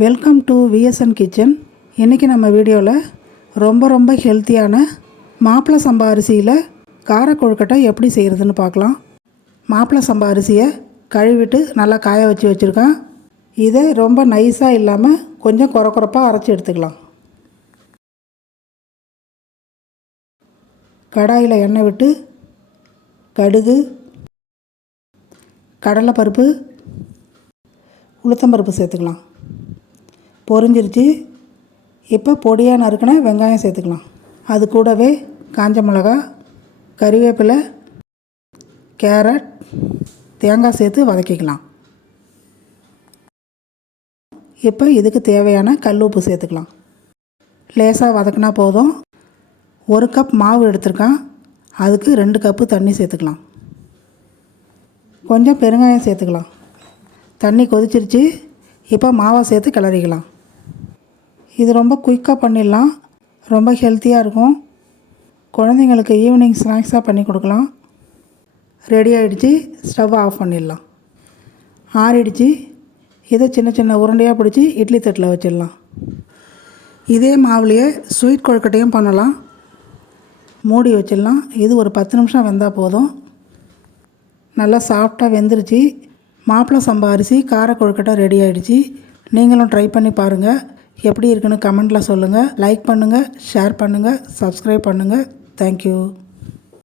Welcome to VSN kitchen இன்றைக்கி நம்ம வீடியோவில் ரொம்ப ரொம்ப ஹெல்த்தியான மாப்பிள்ளை சம்பா அரிசியில் கார கொழுக்கட்டை எப்படி செய்கிறதுன்னு பார்க்கலாம். மாப்பிள்ளை சம்பா அரிசியை கழுவிட்டு நல்லா காய வச்சு வச்சுருக்கேன். இதை ரொம்ப நைஸாக இல்லாமல் கொஞ்சம் குறக்குறப்பாக அரைச்சி எடுத்துக்கலாம். கடாயில் எண்ணெய் விட்டு கடுகு கடலைப்பருப்பு உளுத்தம்பருப்பு சேர்த்துக்கலாம். பொரிஞ்சிருச்சு. இப்போ பொடியாக நறுக்கின வெங்காயம் சேர்த்துக்கலாம். அது கூடவே காஞ்ச மிளகா கறிவேப்பிலை கேரட் தேங்காய் சேர்த்து வதக்கிக்கலாம். இப்போ இதுக்கு தேவையான கல் உப்பு சேர்த்துக்கலாம். லேசாக வதக்கினா போதும். ஒரு கப் மாவு எடுத்திருக்கேன். அதுக்கு ரெண்டு கப்பு தண்ணி சேர்த்துக்கலாம். கொஞ்சம் பெருங்காயம் சேர்த்துக்கலாம். தண்ணி கொதிச்சிருச்சு. இப்போ மாவை சேர்த்து கிளறிக்கலாம். இது ரொம்ப குயிக்காக பண்ணிடலாம். ரொம்ப ஹெல்த்தியாக இருக்கும். குழந்தைங்களுக்கு ஈவினிங் ஸ்நாக்ஸாக பண்ணி கொடுக்கலாம். ரெடி ஆகிடுச்சு ஸ்டவ் ஆஃப் பண்ணிடலாம். ஆறிடுச்சு. இதை சின்ன சின்ன உருண்டையாக பிடிச்சி இட்லி தட்டில் வச்சிடலாம். இதே மாவுலேயே ஸ்வீட் கொழுக்கட்டையும் பண்ணலாம். மூடி வச்சிடலாம். இது ஒரு பத்து நிமிஷம் வெந்தால் போதும். நல்லா சாஃப்டாக வெந்துருச்சு. மாப்பிள்ளை சம்பா அரிசி கார கொழுக்கட்டை ரெடி ஆகிடுச்சு நீங்களும் ட்ரை பண்ணி பாருங்கள் எப்படி இருக்குன்னு கமெண்ட்டில் சொல்லுங்கள் லைக் பண்ணுங்கள் ஷேர் பண்ணுங்கள் சப்ஸ்கிரைப் பண்ணுங்கள் தேங்க்யூ